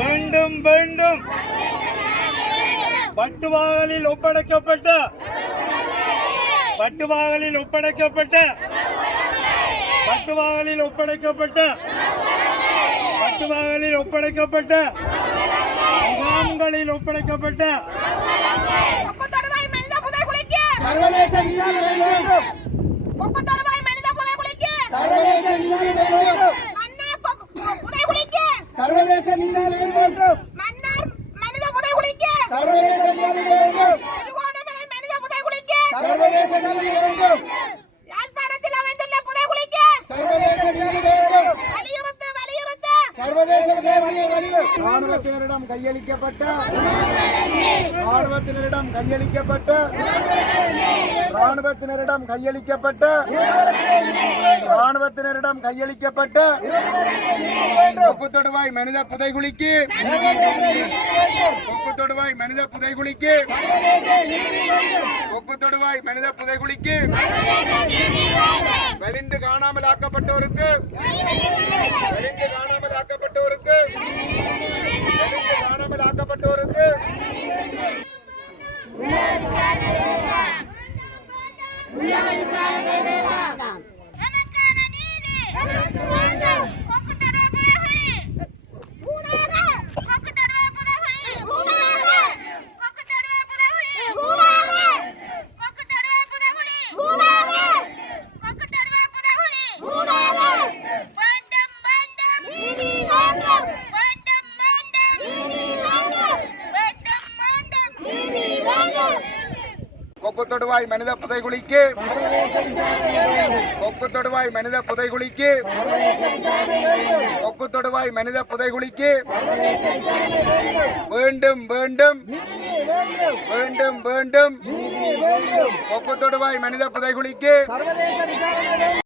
வேண்டும் வேண்டும். பட்டுவாகலில் ஒப்படைக்கப்பட்ட பட்டுவாகலில் ஒப்படைக்கப்பட்ட பட்டுவாகலில் ஒப்படைக்கப்பட்ட பட்டுவாகலில் ஒப்படைக்கப்பட்ட முகாம்களில் ஒப்படைக்கப்பட்ட. சர்வதேச விசாரணை வேண்டும். சர்வதேச விசாரணை வேண்டும் மன்னார் கொக்கு- புதைகுழிக்கு சர்வதேச விசாரணை வேண்டும் மன்னார் மனித புதைகுழிக்கு சர்வதேச விசாரணை வேண்டும் திருகோணமலை மனித புதைகுழிக்கு சர்வதேச விசாரணை வேண்டும் யாழ்ப்பாணத்தில் அமைந்துள்ள புதைகுழிக்கு சர்வதேச வேண்டும் வலியுறுத்து. சர்வதேச ராணுவத்தினரிடம் கையளிக்கப்பட்ட ராணுவத்தினரிடம் கையளிக்கப்பட்ட ராணுவத்தினரிடம் கையளிக்கப்பட்ட ராணுவத்தினரிடம் கையளிக்கப்பட்ட தொடுவாய் மனித புதைகுழிக்கு கொக்கு தொடுவாய் மனித புதைகுழிக்கு கொக்கு தொடுவாய் மனித புதைகுழிக்கு வெளிந்து காணாமல் ஆக்கப்பட்டோருக்கு வெளிந்து காணாமல் ஆக்கப்பட்டோருக்கு வெளிந்து காணாமல் ஆக்கப்பட்டோருக்கு நமக்கான நீதி வேண்டும் கொக்குத்தொடுவாய் புதைகுழி ஊடாக கொக்குத்தொடுவாய் புதைகுழி ஊடாக கொக்குத்தொடுவாய் புதைகுழி ஊடாக கொக்குத்தொடுவாய் புதைகுழி ஊடாக கொக்குத்தொடுவாய் புதைகுழி ஊடாக வேண்டும் வேண்டும் நீதி வேண்டும் வேண்டும் வேண்டும் நீதி வேண்டும் வேண்டும் வேண்டும் நீதி வேண்டும் கொக்கு தொடுவாய் மனித புதைகுழிக்கு. கொக்கு தொடுவாய் மனித புதைகுழிக்கு. கொக்கு தொடுவாய் மனித புதைகுழிக்கு. வேண்டும் வேண்டும். வேண்டும் வேண்டும். கொக்கு தொடுவாய் மனித புதைகுழிக்கு.